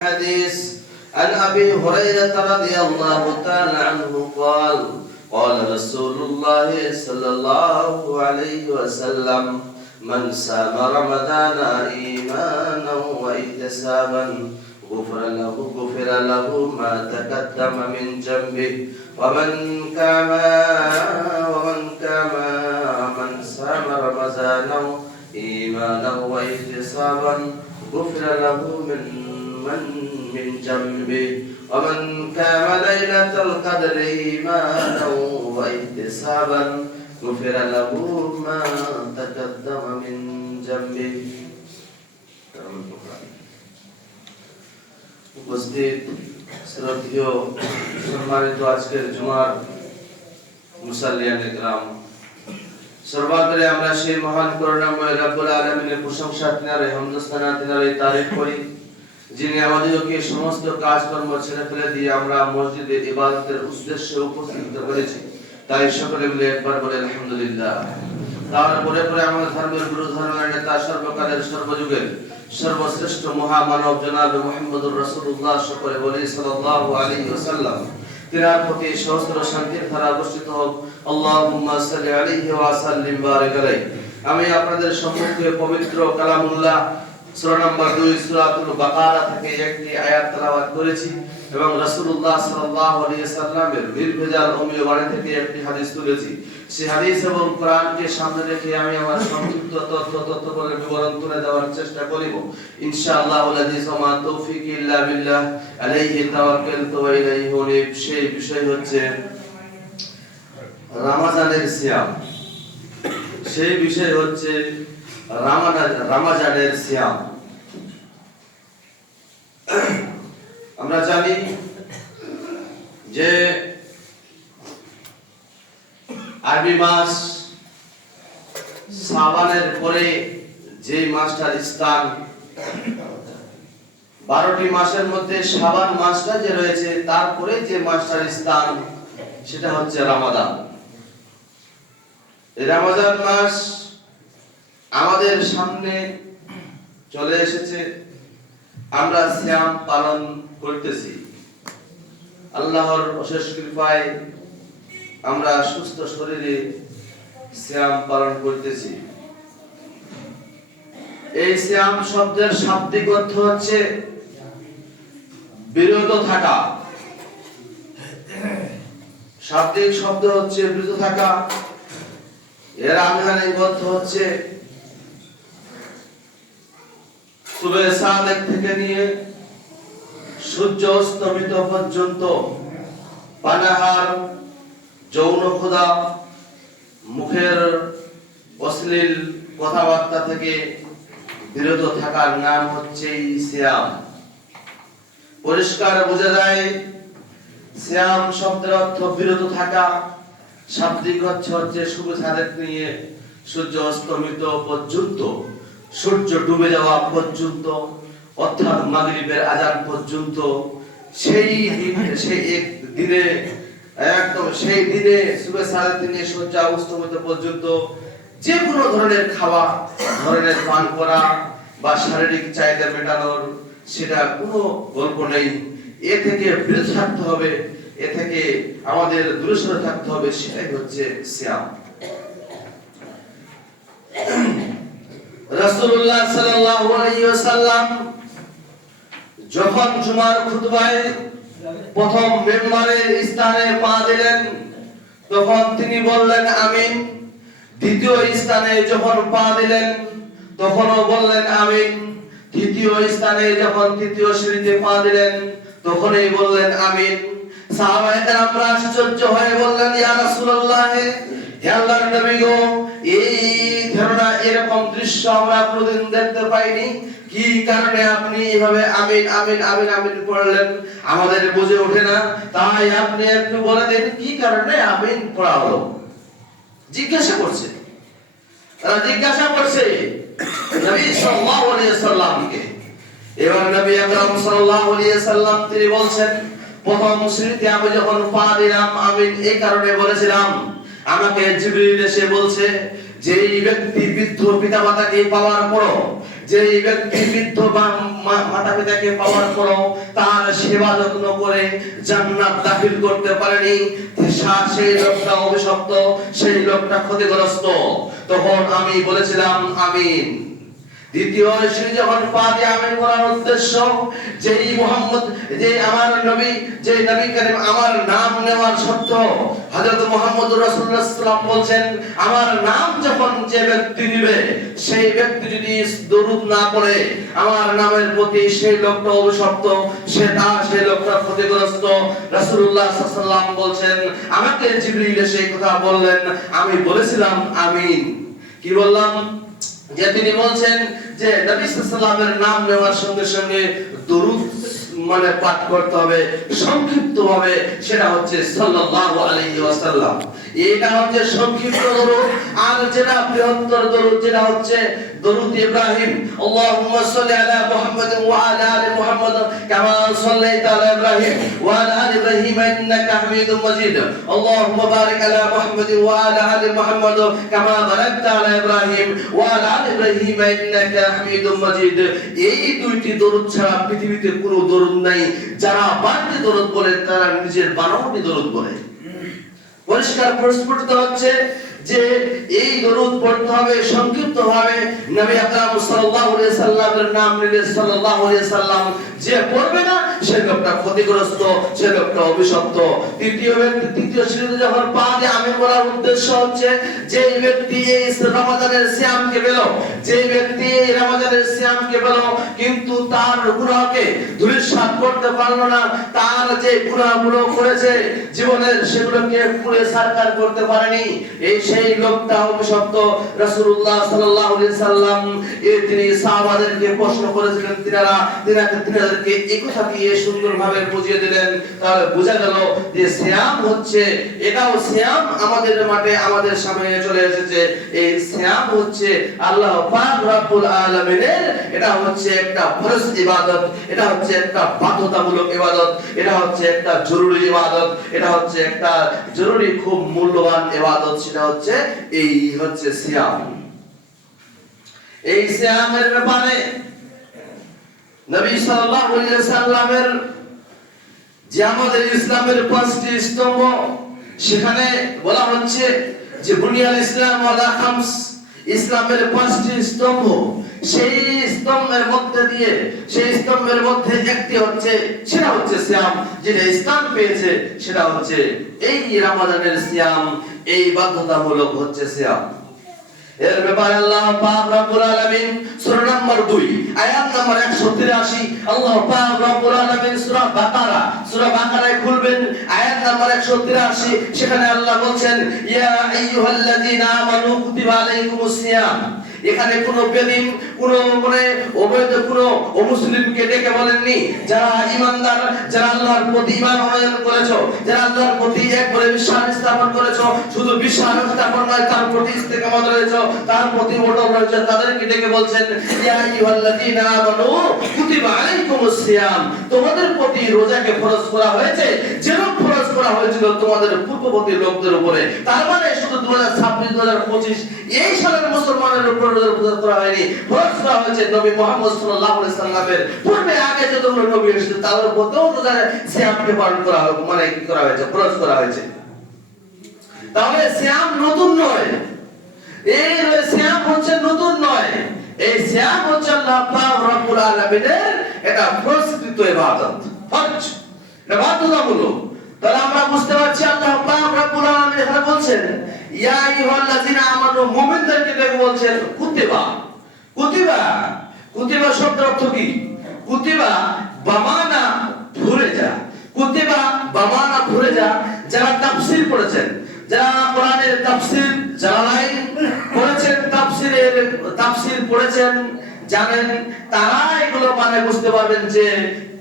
حديث عن أبي هريرة رضي الله تعالى عنه قال قال رسول الله صلى الله عليه وسلم من صام رمضان إيمانا واحتسابا غفر له ما تقدم من ذنبه ومن صام رمضان إيمانا واحتسابا غفر له من ذنبه ومن قام ليلة القدر إيمانا واحتسابا غفر له ما تقدم من ذنبه। উপস্থিত শ্রদ্ধেয় সম্মানিত আজকের জুমার মুসাল্লিয়ান ইকরাম, সর্বাগ্রে আমরা সেই মহান করুণাময় রব্বুল আলামিনের প্রশংসা তিনার হামদোস্তানা তিনার তারিফ করি, যিনি আমাদেরকে সমস্ত কাজকর্ম ছেড়ে ফেলে দিয়ে আমরা মসজিদে ইবাদতের উদ্দেশ্যে উপস্থিত করেছি। তাই সকলে মিলে একবার বলে আলহামদুলিল্লাহ। তারপরে আমাদের ধর্মের গুরু, ধর্মের নেতা, সর্বকালের সর্বযুগের সর্বশ্রেষ্ঠ মহামানব জনাবে মুহাম্মদুর রাসূলুল্লাহ সকলে বলি সাল্লাল্লাহু আলাইহি ওয়াসাল্লাম, তিনার প্রতি সহস্র শান্তির ধারা বর্ষিত হোক। আল্লাহুম্মা সাল্লি আলাইহি ওয়া সাল্লিম বারিক আলাইহি। আমি আপনাদের সম্মুখে পবিত্র কালামুল্লাহ সূরা নম্বর 2 সূরাতুল বাকারা থেকে একটি আয়াত তেলাওয়াত করেছি এবং রাসূলুল্লাহ সাল্লাল্লাহু আলাইহি ওয়াসাল্লামের নির্ভেজাল অমীয় বাণী থেকে একটি হাদিস তুলেছি। সেই হাদিস এবং কোরআনকে সামনে রেখে আমি আমার সংক্ষিপ্ত তথ্য করে বিবরণ তুলে দেওয়ার চেষ্টা করিব ইনশাআল্লাহ। আল-আজিজ ওয়া মা তৌফিকি ইল্লা বিল্লাহ আলাইহি তাওয়াক্কালতু ওয়া ইলাইহি উনীব। সেই বিষয় হচ্ছে রমজানের সিয়াম। সেই বিষয় হচ্ছে রমজানের সিয়াম। আমরা জানি যে আরবি মাস শাবানের পরে যে মাসটার স্থান, 12টি মাসের মধ্যে শাবান মাসটা যে রয়েছে তারপরে যে মাসটার স্থান সেটা হচ্ছে রমাদান। এই রমজান মাস আমাদের সামনে চলে এসেছে, আমরা সিয়াম পালন করতেছি। আল্লাহর অশেষ কৃপায় আমরা সুস্থ শরীরে সিয়াম পালন করতেছি। এই সিয়াম শব্দের শাব্দিক অর্থ হচ্ছে বিরত থাকা। শাব্দিক শব্দ হচ্ছে বিরত থাকা, এর আনুষ্ঠানিক অর্থ হচ্ছে সুবে সাদেক থেকে নিয়ে সূর্য অস্তমিত পর্যন্ত পানাহার, যৌন ক্ষুধা, মুখের অশ্লীল কথাবার্তা থেকে বিরত থাকার নাম হচ্ছে সিয়াম। পরিষ্কার বোঝা যায় সিয়াম শব্দের অর্থ বিরত থাকা, শাব্দিক অর্থ হচ্ছে সুবে সাদেক নিয়ে সূর্য অস্তমিত পর্যন্ত, সূর্য ডুবে যাওয়া পর্যন্ত, অর্থাৎ মাগরিবের আযান পর্যন্ত। সেই দিনে সুবে সাদেক নিয়ে সূর্য অস্তমিত পর্যন্ত যে কোনো ধরনের খাওয়া, ধরনের পান করা বা শারীরিক চাহিদা মেটানোর সেটা কোনো গল্প নেই। এ থেকে বিরত থাকতে হবে, এ থেকে আমাদের দূরে সরে থাকতে হবে, সেটাই হচ্ছে সিয়াম। রাসূলুল্লাহ সাল্লাল্লাহু আলাইহি ওয়াসাল্লাম যখন জুমার খুতবায় প্রথম মিম্বারের স্থানে পা দিলেন তখন তিনি বললেন আমিন। দ্বিতীয় স্থানে যখন পা দিলেন তখনও বললেন আমিন। তৃতীয় স্থানে যখন তৃতীয় সিঁড়িতে পা দিলেন তখনই বললেন আমিন। সাহাবায়ে কেরামরা আশ্চর্য হয়ে বললেন ইয়া রাসূলুল্লাহ, হে আল্লাহর নবী গো, এই ধরনের এরকম দৃশ্য আমরা কোনদিন দেখতে পাইনি, কি কারণে আপনি এভাবে আমিন আমিন আমিন আমিন পড়লেন? আমাদের বুঝে ওঠে না, তাই আপনি একটু বলে দেন কি কারণে আমিন পড়া হলো। জিজ্ঞাসা করছে, তারা জিজ্ঞাসা করছে নবী সাল্লাল্লাহু আলাইহি ওয়াসাল্লামকে। এবার নবী আকরাম সাল্লাল্লাহু আলাইহি ওয়াসাল্লাম তিনি বলছেন, প্রথম শ্রেণীতে আমি যখন পা দিলাম আমিন এই কারণে বলেছিলাম, আমাকে জিবরিল এসে বলছে যে এই ব্যক্তি বৃদ্ধ পিতামাতাকে পাওয়ার পর যে ব্যক্তি বৃদ্ধ বা মাতা পিতাকে পাওয়ার পরও তার সেবা যত্ন করে জান্নাত দাখিল করতে পারেনি, সেই লোকটা অভিশপ্ত, সেই লোকটা ক্ষতিগ্রস্ত। তখন আমি বলেছিলাম আমিন। দ্বিতীয় শ্রেণী যখন পাদে আমিন করার উদ্দেশ্য, যেই মুহাম্মদ, যে আমার নবী, যে নবী করিম আমার নাম নেওয়ার শর্ত, হযরত মুহাম্মদুর রাসূলুল্লাহ সাল্লাল্লাহু আলাইহি ওয়াসাল্লাম বলছেন, আমার নাম যখন যে ব্যক্তি নিবে, সেই ব্যক্তি যদি দরুদ না পড়ে আমার নামের প্রতি, সেই লোকটা অভিশপ্ত, সেই লোকটা ক্ষতিগ্রস্ত। রাসূলুল্লাহ সাল্লাল্লাহু আলাইহি ওয়াসাল্লাম বলছেন, আমাকে জিবরিল সেই কথা বললেন, আমি বলেছিলাম আমিন। কি বললাম? যে তিনি বলছেন যে নবী সাল্লাল্লাহু আলাইহি ওয়াসাল্লামের নাম নেওয়ার সঙ্গে সঙ্গে দরুদ পাঠ করতে হবে সংক্ষিপ্ত ভাবে, সেটা হচ্ছে সাল্লাল্লাহু আলাইহি ওয়াসাল্লাম। এটা হচ্ছে সংক্ষিপ্ত দরুদ। আর যেটা বৃহত্তর দরুদ, যেটা হচ্ছে দরুদ ইব্রাহিম, আল্লাহুম্মা সাল্লি আলা মুহাম্মাদ ওয়া আলা আলি মুহাম্মাদ কামা সাল্লাইতা আলা ইব্রাহিম ওয়া আলা আলি ইব্রাহিম ইন্নাকা হামিদুম মাজিদ, আল্লাহুম্মা বারিক আলা মুহাম্মাদ ওয়া আলা আলি মুহাম্মাদ কামা বারাকতা আলা ইব্রাহিম ওয়া আলা আলি ইব্রাহিম ইন্নাকা হামিদুম মাজিদ। এই দুইটি দরুদ ছাড়া পৃথিবীতে কোনো দরুদ নাই। যারা বাড়তি দরুদ বলে তারা নিজের বানাওয়াটি দরুদ বলে। পরিষ্কার প্রস্ফুটিত হচ্ছে যে এই দরুদ পড়তে হবে সংক্ষিপ্ত ভাবে। নবী আকরাম সাল্লাল্লাহু আলাইহি সাল্লামের নাম নিলে সাল্লাল্লাহু আলাইহি সাল্লাম, যে পড়বে না সে লোকটা ক্ষতিগ্রস্ত, সে লোকটা অভিশপ্ত। তৃতীয় শ্রেণীতে যখন পাদে আমিন বলার উদ্দেশ্য হচ্ছে, যে ব্যক্তি এই রমজানের সিয়ামকে পেল, যে ব্যক্তি এই রমজানের সিয়ামকে পেল কিন্তু তার গুনাহকে ধূলিসাৎ করতে পারলো না, তার যে গুনাহগুলো করেছে জীবনের সেগুলোকে পুড়ে ছারখার করতে পারেনি, এই সেই লোকটা অভিশপ্ত। রাসূলুল্লাহ সাল্লাল্লাহু আলাইহি সাল্লাম তিনি সাহাবাদেরকে প্রশ্ন করেছিলেন, তিনাদেরকে এই কথা দিয়ে সুন্দরভাবে বুঝিয়ে দিলেন। তাহলে বোঝা গেল যে সিয়াম হচ্ছে, এটাও সিয়াম আমাদের মাঠে আমাদের সামনে চলে এসেছে। এই সিয়াম হচ্ছে আল্লাহ পাক রব্বুল আলামিনের, এটা হচ্ছে একটা ফরজ ইবাদত, এটা হচ্ছে একটা বাধ্যতামূলক ইবাদত, এটা হচ্ছে একটা জরুরি ইবাদত, এটা হচ্ছে একটা জরুরি খুব মূল্যবান ইবাদত। সেটা হচ্ছে এই হচ্ছে সিয়াম। এই সিয়ামের ব্যাপারে নবী সাল্লাল্লাহু আলাইহি সাল্লামের যে আমাদের ইসলামের পাঁচটি স্তম্ভ, সেখানে বলা হচ্ছে যে বুনিয়াল ইসলাম আলা খামস, ইসলামের পাঁচটি স্তম্ভ। সেই স্তম্ভের মধ্যে দিয়ে, সেই স্তম্ভের মধ্যে একটি হচ্ছে, সেটা হচ্ছে সিয়াম, যেটা স্থান পেয়েছে সেটা হচ্ছে এই রমজানের সিয়াম, এই বাধ্যতামূলক হচ্ছে সিয়াম। এর ব্যাপারে আল্লাহ পাক রব্বুল আলামিন সূরা নম্বর 2 আয়াত নম্বর 183, আল্লাহ পাক রব্বুল আলামিন সূরা বাকারায় খুলবেন আয়াত নম্বর 183, সেখানে আল্লাহ বলছেন, ইয়া আইয়ুহাল্লাযীনা আমানু কুতিবা আলাইকুমুস সিয়াম। এখানে কোনো বেদিন, কোনো অবৈধ কোনো অমুসলিমকে ডেকে বলেননি। যারা ঈমানদার, যারা আল্লাহর প্রতি ঈমান আনয়ন করেছো, যারা আল্লাহর প্রতি একবারে বিশ্বাস স্থাপন করেছো, শুধু বিশ্বাস স্থাপন নয়, তার প্রতি ইস্তেকামত রয়েছে, তার প্রতি অটল রয়েছে, তাদেরকে ডেকে বলছেন, ইয়া আইয়ুহাল্লাযীনা আমানু কুতিবা আলাইকুমুস সিয়াম। তোমাদের প্রতি রোজাকে ফরজ করা হয়েছে, যেরকম ফরজ করা হয়েছিল তোমাদের পূর্ববর্তী লোকদের উপরে। তার মানে শুধু 2026 2025 এই সালের মুসলমানের উপর রোজা ফরজ করা হয়নি, ফরজ করা হয়েছে নবী মুহাম্মদ সাল্লাল্লাহু আলাইহি সাল্লামের পূর্বে আগে যতগুলো নবী এসেছেন তাদের উপরেও রোজা সিয়ামকে পালন করা মানে কি করা হয়েছে, ফরজ করা হয়েছে। তাহলে সিয়াম নতুন নয়, এই সিয়াম হচ্ছে নতুন নয়, এই সিয়াম হচ্ছে আল্লাহ পাক রব্বুল আলামিনের এটা প্রস্কৃত ইবাদত, ফরজ, এটা বাধ্যতামূলক। তাহলে আমরা বুঝতে পারছি আল্লাহ পাক রব্বুল আলামিন এখানে বলছেন, ইয়া আইয়ুহাল্লাযীনা আমানু, মুমিনদেরকে ডেকে বলছেন কুতিবা। কুতিবা শব্দের অর্থ কি? কুতিবা বামানা ভরে যা, কুতিবা বামানা ভরে যা। যারা তাফসীর পড়েছেন, যারা কোরআনের তাফসীর জালালাইন পড়েছেন, তাফসীর পড়েছেন, জানেন, তারা এগুলো মানে বুঝতে পারবেন যে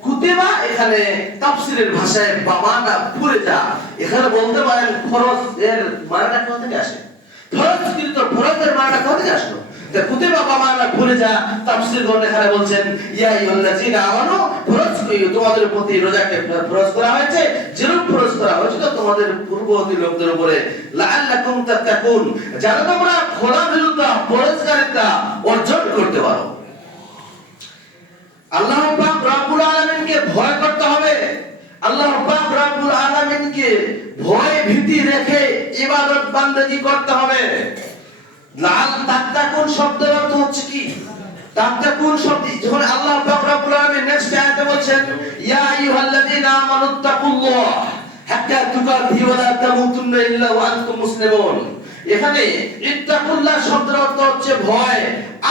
কুতিবা এখানে তাফসীরের ভাষায় বামানা ভরে যা। এখানে বলতে পারেন ফরজ এর মানেটা কোথা থেকে আসে, ফরজকৃত ফরজের মানেটা কোথা থেকে আসলো? তা কুতিবা বামানা ভরে যা, তাফসীরগণ এখানে বলছেন, ইয়া আইয়ুহাল্লাযীনা আমানু, ফরজ তোমাদের প্রতি রোজাকে ফরজ করা হয়েছে, যেরূপ ফরজ করা হয়েছিল তোমাদের পূর্ববর্তী লোকদের উপরে, লাআল্লাকুম তাত্তাকুন, যাতে তোমরা খোলামেলুতা পরহেজগারিতা অর্জন করতে পারো। আল্লাহ পাক রব্বুল আলামিনকে ভয় করতে হবে। আল্লাহ পাক রব্বুল আলামিনকে ভয় ভীতি রেখে ইবাদত বান্দেগি করতে হবে। লাল তাত্তাকুন শব্দের অর্থ হচ্ছে কি? তাত্তাকুন শব্দ যখন আল্লাহ পাক রব্বুল আলামিন নেক্সট আয়াতে বলেন ইয়া আইয়ুহাল্লাযীনা আমানুত্তাকুল্লাহ হাক্কা তুকাতিহি ওয়া লা তামুতুন্না ইল্লা ওয়া আনতুম মুসলিমুন। এখানে ইত্তাকুল্লাহ শব্দের অর্থ হচ্ছে ভয়।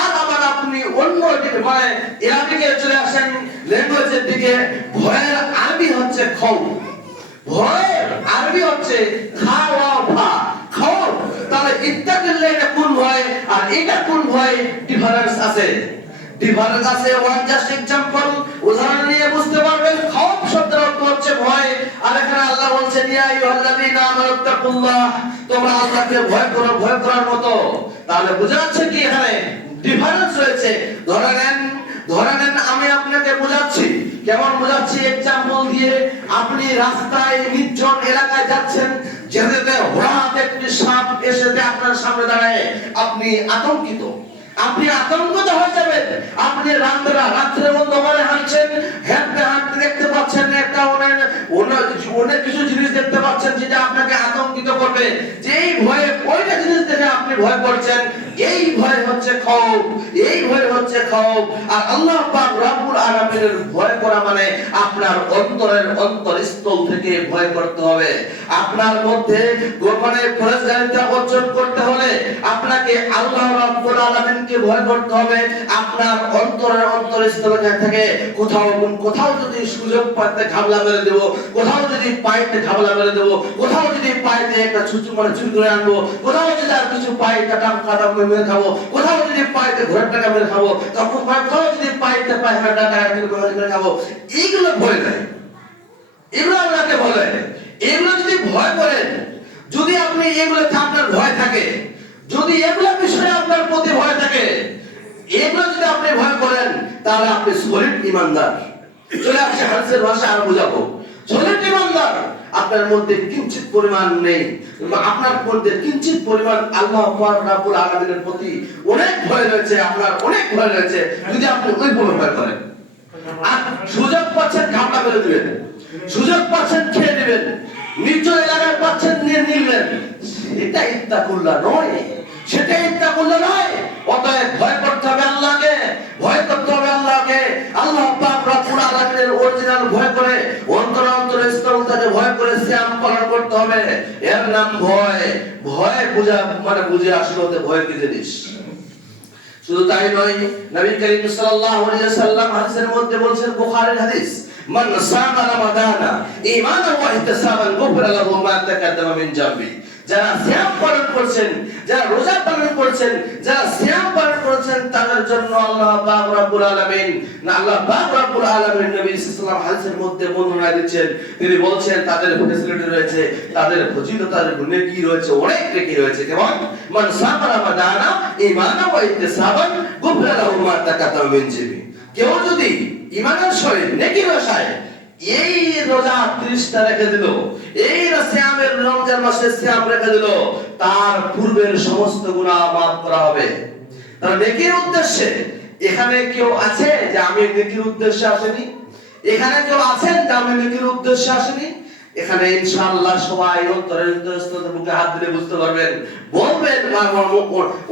আর আবার আপনি অন্য দিকে মানে আরবিকে চলে আসেন ল্যাঙ্গুয়েজের দিকে, ভয়ের আরবি হচ্ছে খৌফ। ভয়ের আরবি হচ্ছে খাওয়া খৌফ। তাহলে ইত্তাকুল্লাহ এটা কোন ভয় আর এটা কোন ভয়, ডিফারেন্স আছে। ডিফারেন্স আছে। ওয়ান জাস্ট এক্সাম্পল উদাহরণ নিয়ে বুঝতে পারবেন। খৌফ শব্দের অর্থ হচ্ছে ভয়, আর এখানে আল্লাহ বলছেন ইয়া আইয়ুহাল্লাযীনা আমানুত্তাকুল্লাহ, তোমরা আল্লাহকে ভয় করো, ভয় করার মতো। তাহলে বোঝা যাচ্ছে কি এখানে ডিফারেন্স রয়েছে। ধরে নেন আমি আপনাকে বোঝাচ্ছি। কেমন বোঝাচ্ছি? এক্সাম্পল দিয়ে। আপনি রাস্তায় নির্জন এলাকায় যাচ্ছেন, যেতে হঠাৎ একটি সাপ এসে আপনার সামনে দাঁড়ায়, আপনি আতঙ্কিত। আপনি আতঙ্কিত হয়ে যাবেন। আপনি রাত্রের অন্ধকারে হাঁটছেন, হাঁটতে দেখতে পাচ্ছেন একটা অনেক কিছু জিনিস দেখতে পাচ্ছেন যেটা আপনাকে আতঙ্কিত করবে। যেই ভয়ে ওইটা জিনিস দেখে আপনি ভয় করছেন, এই ভয় হচ্ছে খৌফ। এই ভয় হচ্ছে খৌফ। আর আল্লাহ পাক রব্বুল আলামিনের ভয় করা মানে আপনার অন্তরের অন্তরস্থল থেকে ভয় করতে হবে। আপনার মধ্যে মানে ফরজগারিতা অর্জন করতে হলে আপনাকে আল্লাহ রব্বুল আলামিনকে ভয় করতে হবে। আপনার অন্তরের অন্তরস্থল থেকে কোথাও যদি সুযোগ পাইতে ঘাবলা মেরে দেব, কোথাও যদি পাইতে ঘাবলা মেরে দেব, কোথাও যদি পাইতে একটা চুচু মানে চুরি করে আনবো, কোথাও যদি আর কিছু পাই কাটা মেরে খাবো, কোথাও যদি পাইতে ঘোড়ার টাকা মেরে খাবো, তখন কোথাও যদি পাইতে টাকা মেরে খাবো, এইগুলো ভয় নাই। এগুলো আপনাকে বলে, এগুলো যদি ভয় করেন, যদি আপনি এগুলোতে আপনার ভয় থাকে, যদি এগুলো বিষয়ে আপনার প্রতি ভয় থাকে, এগুলো যদি আপনি ভয় করেন, তাহলে আপনি সলিড ঈমানদার। চলে আসছে হাদিসের ভাষা আর বুঝাবো। সলিড ঈমানদার আপনার মধ্যে কিঞ্চিত পরিমাণ নেই, আপনার মধ্যে কিঞ্চিত পরিমাণ আল্লাহ পাক রব্বুল আলামিনের প্রতি অনেক ভয় রয়েছে, আপনার অনেক ভয় রয়েছে। যদি আপনি ওইভাবে ভয় করেন, আর সুযোগ পাচ্ছেন ঘাবলা মেরে দিবেন, সুযোগ পাচ্ছেন খেয়ে দিবেন, নির্জন এলাকায় পাচ্ছেন নিয়ে নিবেন, এটা ইত্তাকুল্লাহ নয়, সেটা ইত্তাকুল্লাহ নয়। অতএব ভয় করতে হবে আল্লাহকে, ভয় করতে হবে আল্লাহকে। আল্লাহ পাক রব্বুল আলামিনের অরিজিনাল ভয় করে অন্তরস্থল থেকে ভয় করে সিয়াম পালন করতে হবে। এর নাম ভয়। ভয় বুঝে আসলে ভয় কি জিনিস। শুধু তাই নয়, নবী করিম সাল্লাল্লাহু আলাইহি ওয়াসাল্লাম হাদিসের মধ্যে বলেছেন, বুখারীর হাদিস, মান সামা রমাদানা ঈমানান ওয়া ইহতিসাবান গুফিরা লাহু মা তাকাদ্দামা মিন জামবি। যারা সিয়াম পালন করছেন, যারা রোজা পালন করছেন, যারা সিয়াম পালন করছেন, তাদের জন্য আল্লাহ পাক রব্বুল আলামিন নবী সাল্লাল্লাহু আলাইহি হাদিসের মধ্যে বর্ণনা দিচ্ছেন। তিনি বলছেন তাদের ফেসিলিটি রয়েছে, তাদের ফজিলত, তাদের নেকি রয়েছে, অনেক নেকি রয়েছে। কেমন? মান সামা রমাদানা ঈমানান ওয়া ইহতিসাবান গুফিরা লাহু মা তাকাদ্দামা মিন জামবি। কেউ যদি ঈমানের সহিত নেকির আশায় এই রোজা 30টা রেখে দিল, এই সিয়ামের রমজান মাসে সিয়াম রেখে দিল, তার পূর্বের সমস্ত গুনাহ মাফ করা হবে। তার নেকির উদ্দেশ্যে। এখানে কেউ আছে যে আমি নেকির উদ্দেশ্যে আসেনি? এখানে কেউ আছেন যে আমি নেকির উদ্দেশ্যে আসেনি? এখানে ইনশাআল্লাহ সবাই অন্তরের অন্তরস্থলে মুখে হাত দিলে বুঝতে পারবেন, বলবেন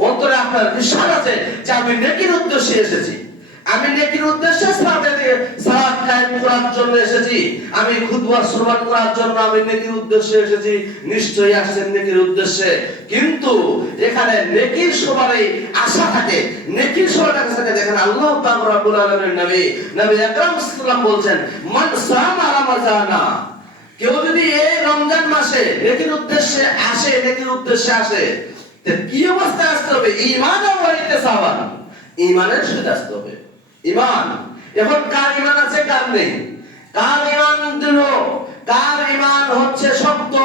অন্তরে আপনার বিশ্বাস আছে যে আমি নেকির উদ্দেশ্যে এসেছি, আমি নেকির উদ্দেশ্যে সালাত কায়েম করার জন্য এসেছি, আমি খুতবা শ্রবণ করার জন্য আমি নেকির উদ্দেশ্যে এসেছি। নিশ্চয়ই আসছেন নেকির উদ্দেশ্যে, কিন্তু এখানে নেকির সবারই আশা থাকে, নেকির সবার কাছে থাকে। দেখেন আল্লাহ পাক রব্বুল আলামিনের নবী আকরাম সাল্লাল্লাহু আলাইহি ওয়াসাল্লাম বলছেন, মান সামা রমাদানা, কেউ যদি এই রমজান মাসে নেকির উদ্দেশ্যে আসে, তো কি অবস্থায় আসতে হবে? ঈমান ওয়া ইহতিসাবান, ঈমানের সাথে আসতে হবে। ঈমান, এখন কার ঈমান আছে কার নেই? কার ঈমান দৃঢ়, কার ঈমান হচ্ছে শক্ত,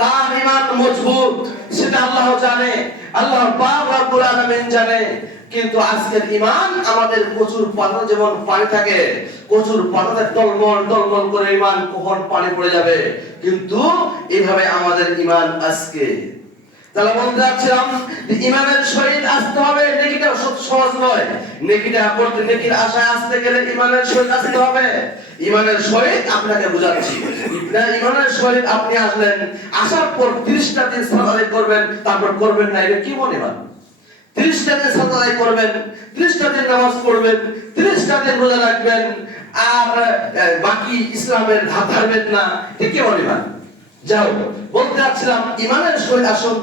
কার ঈমান মজবুত, সেটা আল্লাহ জানে, আল্লাহ পাক রব্বুল আলামিন জানে। কিন্তু আজকের ঈমান আমাদের প্রচুর পানি, যেমন পানি থাকে, প্রচুর পানিতে টলমল করে ঈমান কখন পানি পড়ে যাবে। কিন্তু এইভাবে আমাদের ঈমান আজকে তাহলে বলতে যাচ্ছিলাম ইমানের সহিত আসতে হবে। নেকিটা সহজ নয়, নেকিটা করতে, নেকির আশায় আসতে গেলে ইমানের সহিত আসতে হবে। ইমানের সহিত আপনাকে বুঝাচ্ছি, ইমানের সহিত আপনি আসলেন, আসার পর 30টা দিন সালাত আদায় করবেন, তারপর করবেন না, এটা কি মনে হয়? 30টা দিন সালাত আদায় করবেন, 30টা দিন নামাজ পড়বেন, 30টা দিন রোজা রাখবেন, আর বাকি ইসলামের ধার ধারবেন না, এটা কি মনে হয়? যাও, বলতে যাচ্ছিলাম ইমানের সহিত আসুন,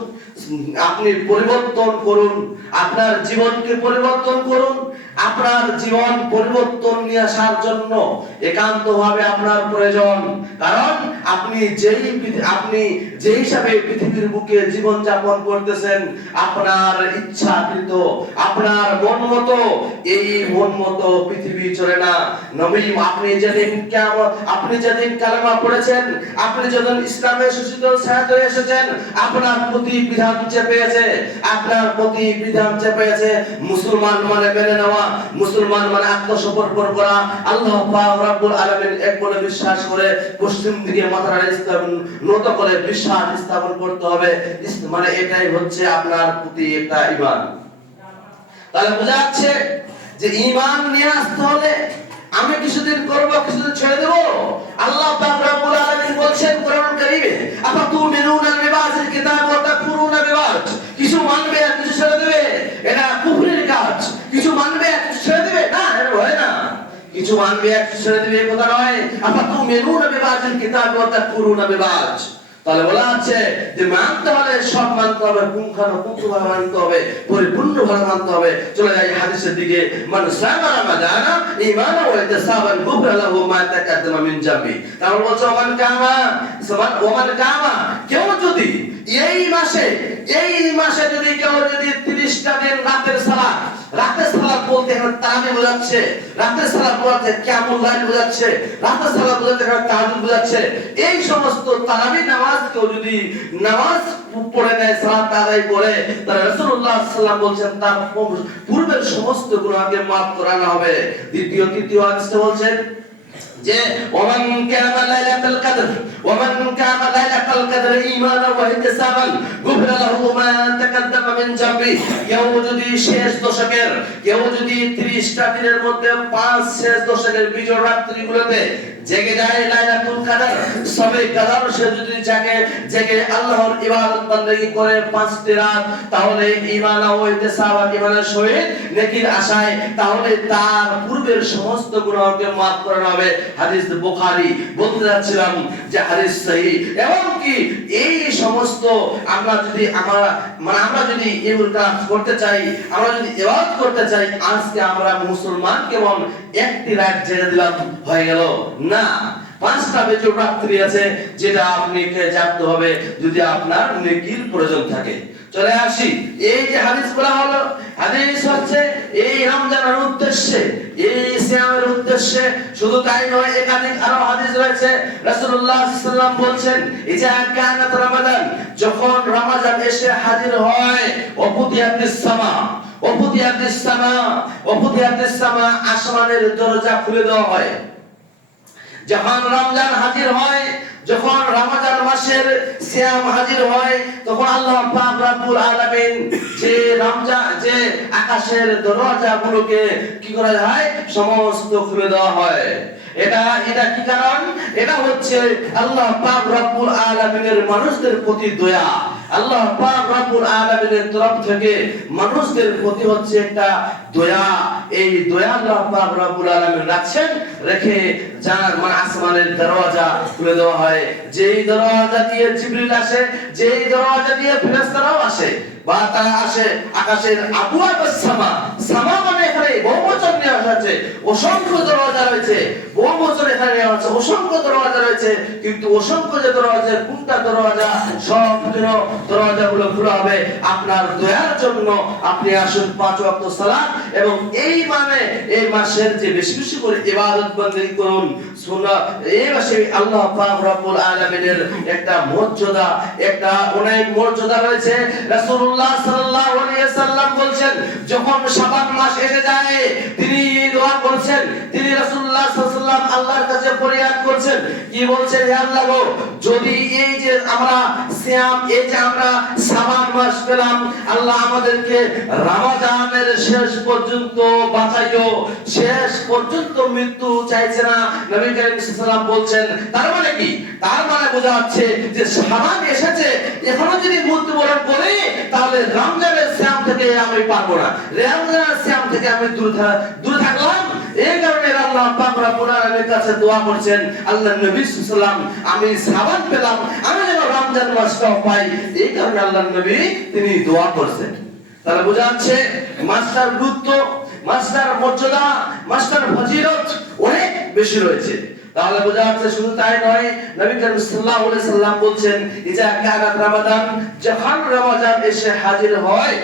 আপনি পরিবর্তন করুন, আপনার জীবনকে পরিবর্তন করুন। আপনার জীবন পরিবর্তন নিয়ে আসার জন্য একান্তভাবে আপনার প্রয়োজন। কারণ আপনি যে হিসাবে পৃথিবীর বুকে জীবন যাপন করতেছেন, আপনার ইচ্ছাকৃত, আপনার মন মতো, এই মন মতো পৃথিবী চলে না। নবী আপনি যেদিন কালেমা পড়েছেন, আপনি যখন ইসলামের সুশীতল ছায়াতলে এসেছেন, আপনার প্রতি বিধান চেপেছে, আপনার প্রতি বিধান চেপেছে মুসলমান মানে মেনে নেওয়া, মুসলমান মানে আত্মসমর্পণ করা, আল্লাহ পাক রব্বুল আলামিন এক বলে বিশ্বাস করে পশ্চিম দিকে মাথা নত করে বিশ্বাস স্থাপন করতে হবে। মানে এটাই হচ্ছে আপনার প্রতি একটা ঈমান। তাহলে বোঝা যাচ্ছে যে ঈমান নিয়ে আসতে হলে আমি কিছুদিন করব, কিছুদিন ছেড়ে দেব। আল্লাহ পাক রব্বুল আলামিন বলছেন কোরআন কারীমে, আফাতুমিনুনা বিবাযিল কিতাব ওয়া তাকফুরুনা বিবায, কিছু মানবে আর কিছু ছেড়ে দেবে, এটা কুফরের কাজ। কিছু মানবে আর কিছু ছেড়ে দেবে না, এটা হয় না। কিছু মানবে আর কিছু ছেড়ে দেবে কথা নয়। আফাতুমিনুনা বিবাযিল কিতাব ওয়া তাকফুরুনা বিবায, তাহলে বলা আছে যে মানতে হলে সব মানতে হবে, পুঙ্খানুপুঙ্খভাবে মানতে হবে, পরিপূর্ণভাবে মানতে হবে। চলে যাই হাদিসের দিকে, মান সামা রামাদানা ঈমানা ওয়া ইহতিসাবান গুফরা লাহু মা তাকাদ্দামা মিন জামবি। তাহলে বলছে ওমান কামা, কেউ যদি এই মাসে যদি কেউ যদি 30টা দিন রাতের সালাত বলতে এখানে তারাবি বোঝাচ্ছে, রাতের সালাত বলতে কিয়ামুল লাইল বোঝাচ্ছে, রাতের সালাত বলতে এখানে তাহাজ্জুদ বোঝাচ্ছে। এই সমস্ত তারাবি নামাজ কেউ যদি নামাজ পড়ে নেয়, সালাত আদায় করে, তাহলে রাসূলুল্লাহ সাল্লাল্লাহু আলাইহি ওয়াসাল্লাম বলেছেন তার পূর্বের সমস্ত গুনাহকে maaf করানো হবে। তৃতীয় হাদিসে বলছেন যে ওমান কামা লাইলাতুল কদর ঈমানান ওয়া ইহতিসাবান গুফরা লাহু মা তাকাদ্দামা মিন জামবি। কেউ যদি শেষ দশকের, কেউ যদি 30টা দিনের মধ্যে 5 শেষ দশকের বিজয় রাত্রিগুলোতে জেগে যায়, লাইলাতুল কদর, সবে কদর, সে যদি জেগে আল্লাহর ইবাদত বندگی করে 5টি রাত, তাহলে ঈমান ও ইহতিসাবান, ঈমানের সহিত নেকির আশায়, তাহলে তার পূর্বের সমস্ত গুনাহকে maaf করানো হবে। হাদিস বুখারী। বলতে যাচ্ছিলাম যে হাদিস সহিহ। এবং কি এই সমস্ত আমরা যদি এগুলো কাজ করতে চাই, আমরা যদি ইবাদত করতে চাই, আজকে আমরা মুসলমান কেবল একটি রাত জেগে দিলাম হয়ে গেল না। 5টা বেজর রাত্রি আছে, যেটা আপনাকে জানতে হবে যদি আপনার নেকির প্রয়োজন থাকে। চলে আসি, এই যে হাদিস বলা হলো, হাদিস হচ্ছে এই রমজানের উদ্দেশ্যে, এই সিয়ামের উদ্দেশ্যে। শুধু তাই নয়, একাধিক আরো হাদিস রয়েছে। রাসূলুল্লাহ সাল্লাল্লাহু আলাইহি ওয়াসাল্লাম বলছেন, ইজা কানাত রমাদান, যখন রমজান এসে হাজির হয়, ওফুতিয়াতিস সামা, আসমানের দরজা খুলে দেওয়া হয়। যখন রমজান হাজির হয়, যখন রমজান মাসের সিয়াম হাজির হয়, তখন আল্লাহ পাক রব্বুল আলামিন যে আকাশের দরজাগুলোকে কি করা হয়, সমস্ত খুলে দেওয়া হয়। এটা কি কারণ? এটা হচ্ছে আল্লাহ পাক রব্বুল আলামিনের মানুষদের প্রতি দয়া। আল্লাহ পাক রব্বুল আলামিনের তরফ থেকে মানুষদের প্রতি হচ্ছে একটা দয়া। এই দয়া আল্লাহ পাক রব্বুল আলামিন রাখছেন, রেখে আসমানের দরজা খুলে দেওয়া হয়। যেই দরজা দিয়ে জিবরিল আসে, যেই দরজা দিয়ে ফেরেশতারাও আসে, বা তারা আসে আকাশের আবওয়াবুস সামা মানে এখানে বহুবচন নিয়ে আসছে, অসংখ্য দরজা রয়েছে, বহুবচন এখানে নেওয়া হচ্ছে, অসংখ্য দরজা রয়েছে। কিন্তু অসংখ্য যে দরজা, কোনটা দরজা, সবগুলো দরজাগুলো খোলা হবে আপনার দয়ার জন্য। আপনি আসুন 5 ওয়াক্ত সালাত, এবং এই মাসের যে বেশি বেশি করে ইবাদত বندگی করুন। এই মাসে আল্লাহ পাক রব্বুল আলামিনের একটা মর্যাদা, একটা অনেক মর্যাদা রয়েছে। রাসূলুল্লাহ সাল্লাল্লাহু আলাইহি ওয়াসাল্লাম বলছেন, যখন শাবান মাস এসে যায়, তিনি দোয়া করছেন, তিনি রাসূলুল্লাহ সাল্লাল্লাহু আলাইহি ওয়াসাল্লাম আল্লাহর কাছে ফরিয়াদ করছেন, কি বলছেন, হে আল্লাহ গো, যদি এই যে আমরা সিয়াম, এই যে আমরা শাবান মাস পেলাম, আল্লাহ আমাদেরকে রমজানের শেষ পর্যন্ত বাঁচাইও, শেষ পর্যন্ত মৃত্যু চাইছে না। নবী করিম সাল্লাল্লাহু আলাইহি ওয়াসাল্লাম বলছেন, তার মানে কি? তার মানে বোঝা যাচ্ছে যে শাবান এসেছে, এখনো যদি মৃত্যুবরণ করি তাহলে রমজানের সিয়াম থেকে আমি পারবো না, রমজানের সিয়াম থেকে আমি দূরে থাকলাম। এই কারণে আল্লাহ পাক রব্বুল আলামিনের কাছে দোয়া করছেন, আল্লাহর নবী সাল্লাল্লাহু আলাইহি ওয়াসাল্লাম, আমি শাবান পেলাম, আমি যেন রমজান মাসটাও পাই। এই কারণে আল্লাহর নবী তিনি দোয়া করছেন। তাহলে বোঝা যাচ্ছে মাসটার গুরুত্ব, মাসটার মর্যাদা, মাসটার ফজিলত অনেক বেশি রয়েছে। তাহলে বোঝা যাচ্ছে শুধু তাই নয়, নবী করিম সাল্লাল্লাহু আলাইহি ওয়াসাল্লাম বলছেন, ইজা কানা রমাদান, যখন রমজান এসে হাজির হয়,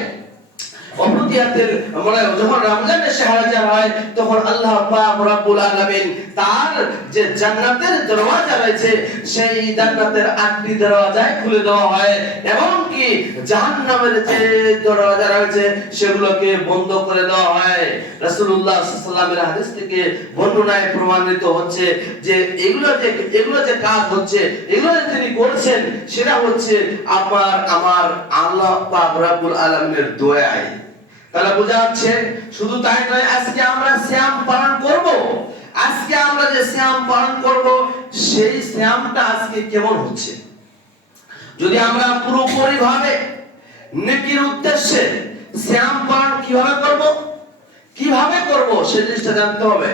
অপ্রতিহাতের মানে যখন রমজান এসে হাজির হয়, তখন আল্লাহ পাক রব্বুল আলামিন তার যে জান্নাতের দরওয়াজা রয়েছে, সেই জান্নাতের 8টি দরওয়াজায় খুলে দেওয়া হয়, এবং কি জাহান্নামের যে দরওয়াজা রয়েছে সেগুলোকে বন্ধ করে দেওয়া হয়। রাসূলুল্লাহ সাল্লাল্লাহু আলাইহি ওয়াসাল্লামের হাদিস থেকে বর্ণনায় প্রমাণিত হচ্ছে যে এগুলো যে কাজ হচ্ছে, এগুলো যে তিনি করছেন, সেটা হচ্ছে আমার আল্লাহ পাক রব্বুল আলামিনের দয়ায়। তাহলে বোঝা যাচ্ছে শুধু তাই নয়, আজকে আমরা সিয়াম পালন করব, আজকে আমরা যে সিয়াম পালন করব, সেই সিয়ামটা আজকে কেমন হচ্ছে। যদি আমরা পুরোপুরি ভাবে নেকির উদ্দেশ্যে সিয়াম পালন কিভাবে করব সেই জিনিসটা জানতে হবে।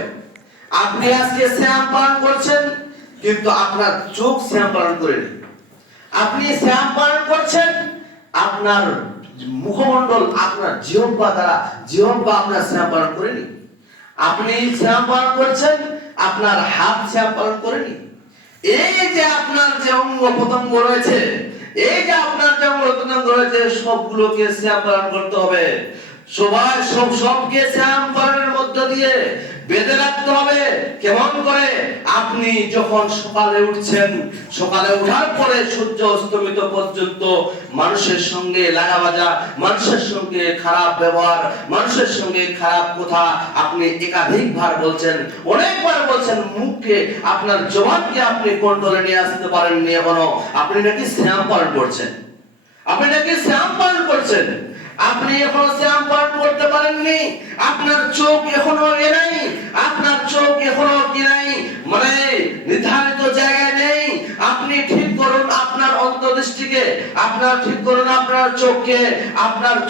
আপনি আজকে সিয়াম পালন করছেন, কিন্তু আপনার চোখ সিয়াম পালন করেনি। আপনি সিয়াম পালন করছেন, আপনার মুখমণ্ডল, আপনার জিহ্বা আপনার সিয়াম পালন করেনি। আপনি সিয়াম পালন করছেন, আপনার হাত সিয়াম পালন করেনি। এই যে আপনার যে অঙ্গ প্রত্যঙ্গ রয়েছে, সবগুলোকে সিয়াম পালন করতে হবে। সবকে সিয়াম পালনের মধ্য দিয়ে বেঁধে রাখতে হবে। কেমন করে? আপনি যখন সকালে উঠছেন, সকালে ওঠার পরে সূর্য অস্তমিত পর্যন্ত মানুষের সঙ্গে লাগাবাজা, মানুষের সঙ্গে খারাপ ব্যবহার, মানুষের সঙ্গে খারাপ কথা আপনি একাধিকবার বলছেন, অনেকবার বলছেন, মুখকে আপনার জবানকে আপনি কন্ট্রোলে নিয়ে আসতে পারেননি এখনো। আপনি নাকি সিয়াম পালন করছেন, আপনি এখনো সিয়াম পালন করতে পারেননি। আপনার চোখ এখনো মানে নির্ধারিত জায়গায় নেই। আপনি ঠিক করুন আপনার অন্তর্দৃষ্টিকে, আপনার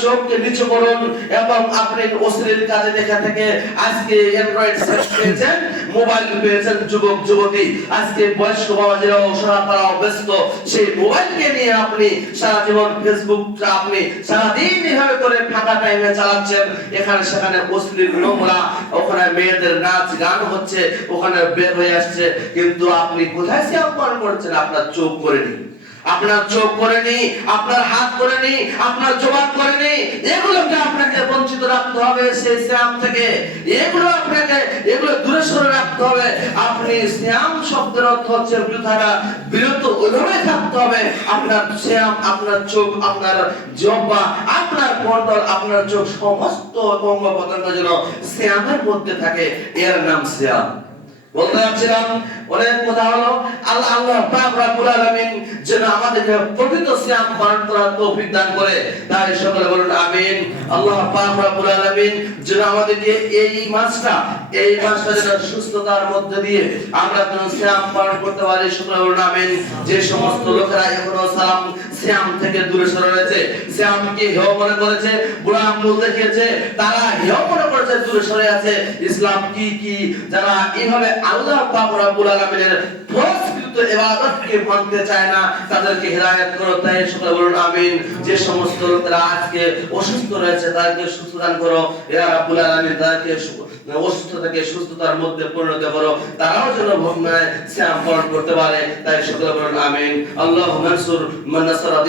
চোখকে নিচু করুন, এবং আপনি অশ্লীল কাজে দেখা থেকে আজকে অ্যান্ড্রয়েড সেট পেয়েছেন, মোবাইল পেয়েছেন, যুবক যুবতী আজকে বয়স্ক বাবাজিরাও সারাপাড়াও ব্যস্ত, সেই মোবাইলকে নিয়ে আপনি সারা জীবন ফেসবুক আপনি সারাদিন এভাবে করে ফাঁকা টাইমে চালাচ্ছেন। এখানে সেখানে অশ্লীল নোংরা, ওখানে মেয়েদের নাচ গান হচ্ছে, ওখানে বের হয়ে আসছে, কিন্তু আপনি কোথায় সিয়াম পালন করছেন? আপনার চোখ করেনি, আপনার হাত করেনি, আপনার জবান করেনি। এগুলোকে আপনাকে বঞ্চিত রাখতে হবে সেই সিয়াম থেকে, এগুলো দূরে সরে রাখতে হবে। আপনি সিয়াম শব্দের অর্থ হচ্ছে বিরত ওইভাবে থাকতে হবে। আপনার সিয়াম, আপনার চোখ, আপনার জিহ্বা, আপনার কণ্ঠল, আপনার চোখ, সমস্ত অঙ্গ প্রত্যঙ্গ যেন সিয়ামের মধ্যে থাকে, এর নাম সিয়াম। বলতে যাচ্ছিলাম অনেক কথা হলো। আল্লাহ পাক রব্বুল আলামিন যেন আমাদেরকে প্রকৃত সিয়াম পালন করার তৌফিক দান করে, তাই সকলে বলুন আমিন। আল্লাহ পাক রব্বুল আলামিন যেন আমাদেরকে এই মাসটা যেন সুস্থতার মধ্যে দিয়ে আমরা যেন সিয়াম পালন করতে পারি, সকলে বলুন আমিন। যে সমস্ত লোকেরা এখনো সিয়াম থেকে দূরে সরে রয়েছে, সিয়ামকে হেয় মনে করেছে, বুড়া আঙ্গুল দেখিয়েছে, তারা হেয় মনে করেছে, দূরে সরে আছে। ইসলাম কি যারা এইভাবে আল্লাহ পাক রব্বুল আলামিনের ফরজকৃত ইবাদতকে মানতে চায় না, তাদেরকে হেদায়েত করো, তাই সকলে বলুন আমিন। যে সমস্ত লোকেরা আজকে অসুস্থ রয়েছে, তাদেরকে সুস্থ দান করো ইয়া রাব্বুল আলামিন। তাদেরকে অসুস্থ থেকে সুস্থতার মধ্যে পরিণত করো, তারাও যেন সিয়াম পালন করতে পারে, তাই সকলে বলুন আমিন। আল্লাহুম্মা আনসুর মান নাসারা